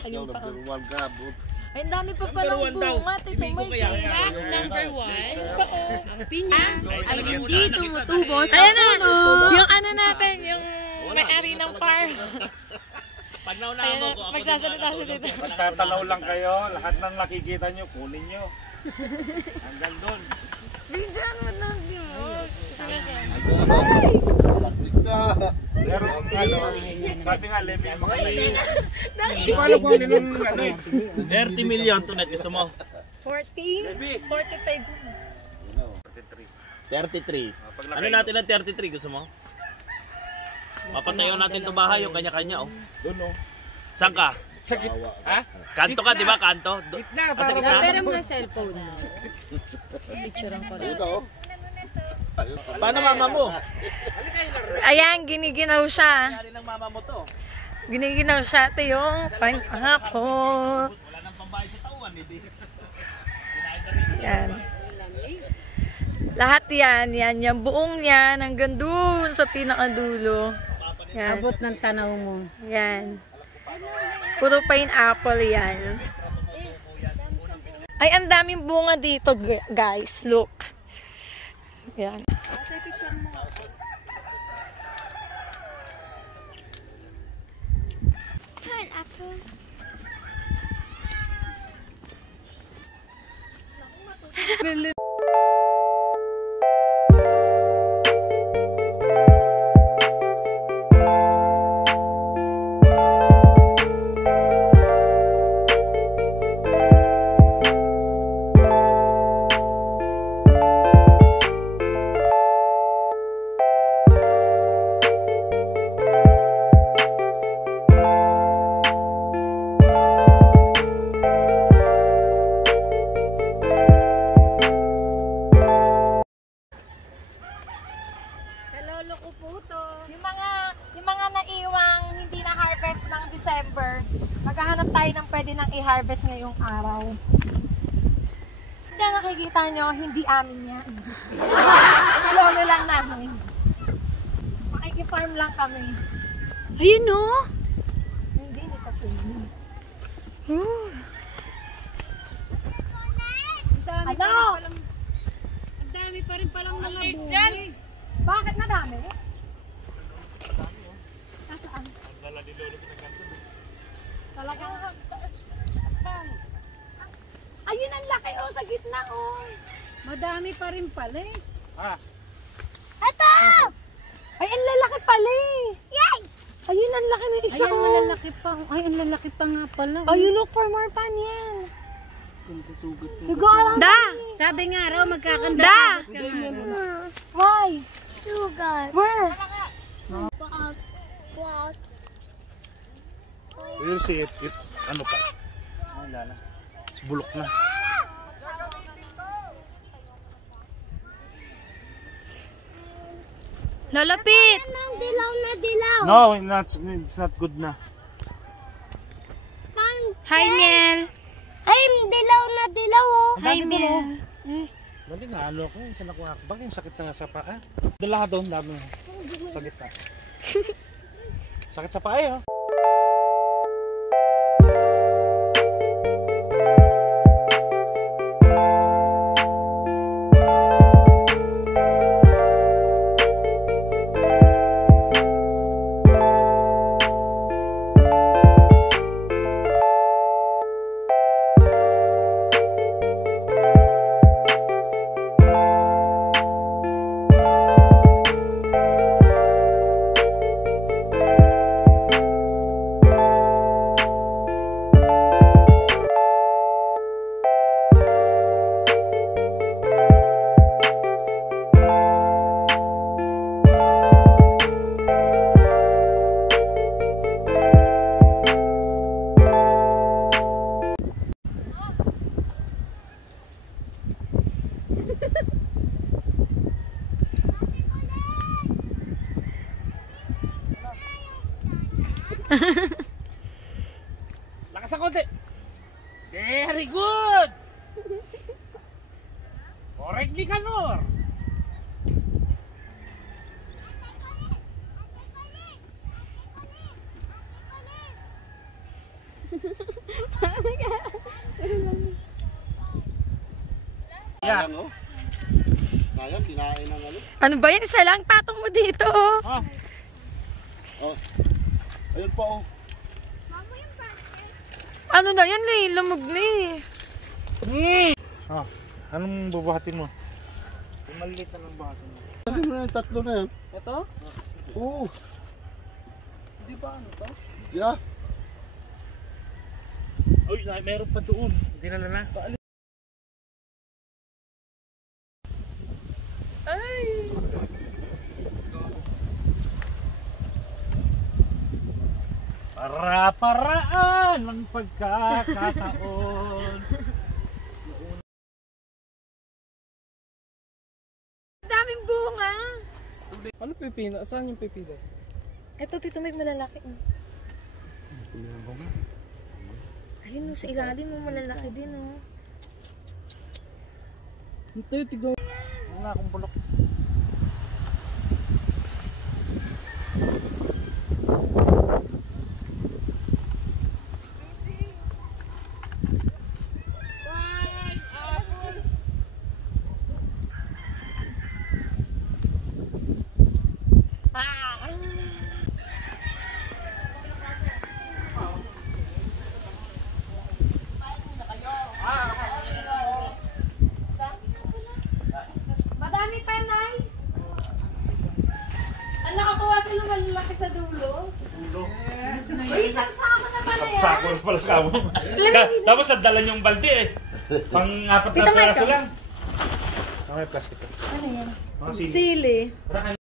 Ayun pa. Ay, ang dami pa palang bunga. Ito may Fact number 1, ang pinya ay hindi tumutubo sa puno. Yung ano natin, yung may-ari ng farm. Pag naunahan mo ko, magsasalita sa dito. Magtatalaw lang kayo, lahat ng nakikita nyo, kunin nyo. Hanggang doon. Bigyan mo lang yun. Pero ano, sabi nga, level mga hindi ko alam kung ano yung ano eh. 30 million to net gusto mo? 40? 45. 33. Ano natin ang 33 gusto mo? Mapatayo natin itong bahay yung kanya-kanya oh. Doon oh. Saan ka? Sakit. Ha? Kanto ka, di ba? Kanto? Gitna, Sa gitna? Pero mga cellphone. Picturean ko lang. Paano mama mo? Ayan, giniginaw siya. Ano ng mama mo to? Giniginaw siya. Ito yung pang-ahapon. Wala nang pambayad sa tauan. Yan. Lahat yan. Yung buong yan. Hanggang dun sa pinakadulo. Yan. Abot ng tanaw mo. Yan. Puro pineapple yan. Ay, ang daming bunga dito, guys. Look. Yan. Pineapple. Yung mga naiwang hindi na harvest ng December, maghahanap tayo ng pwede nang i-harvest ngayong araw. Yan nakikita nyo, hindi amin yan. Sa lolo lang namin. Makikifarm lang kami. Ayun no? Hindi nito pwede. Ang dami pa rin palang nalabuhay. Bakit madami? Nasaan? Talagang ayun ang laki oh sa gitna oh. Madami pa rin pala eh. Ah. Ito! Ay, ang lalaki pala eh. Yay! Ayun ang laki ng isa Ayan, oh. malalaki pa. Ay, ang lalaki pa nga pala. Oh, you look for more pan yan. You go around. Da! Sabi nga raw, magkakanda. Da! Ka nga. Why? Sugar. Where? We'll see it. Ano pa? Wala na. Bulok na. Lalapit! Dilaw na dilaw. No, it's not good na. Hi, Miel. Ay, dilaw na dilaw oh. Hi, Miel. Dali na, ano ko, isa na ko akbag, yung sakit sa paa. Dala ka doon, dami. Sakit na. Sakit sa paa eh, oh. Lakas ang konti. Very good. Correct ni Kanor. Yeah. Sayang, oh. Sayang, kinain ng ano. Ano ba yan? Isa lang, patong mo dito. Oh. Oh. Ayun pa, oh. Ano na yan eh? Lamog na eh. Oh. Anong bubuhatin mo? Yung maliit na ng buhatin mo. Sabi mo na yung tatlo na yan. Ito? Oo. Di ba ano to? Yeah. Uy, meron pa doon. Dinala na. Ay. Para-paraan ng pagkakataon. Daming bunga. Ano pipino? Saan yung pipino? Ito, Tito Meg, malalaki. Ayun, no, sa ilalim mo malalaki din, oh. Ito, tignan. Wala akong bulok. Madami pa, Nay. Ang nakakuha sila malalaki sa dulo. Dulo. Uy, isang sako na pala yan. Sako na pala kamo. Tapos nadalan yung balde eh. Pang-apat na Tito Mike, piraso oh. lang. May plastic. Ano yan? Mga sili. Sili. Tara,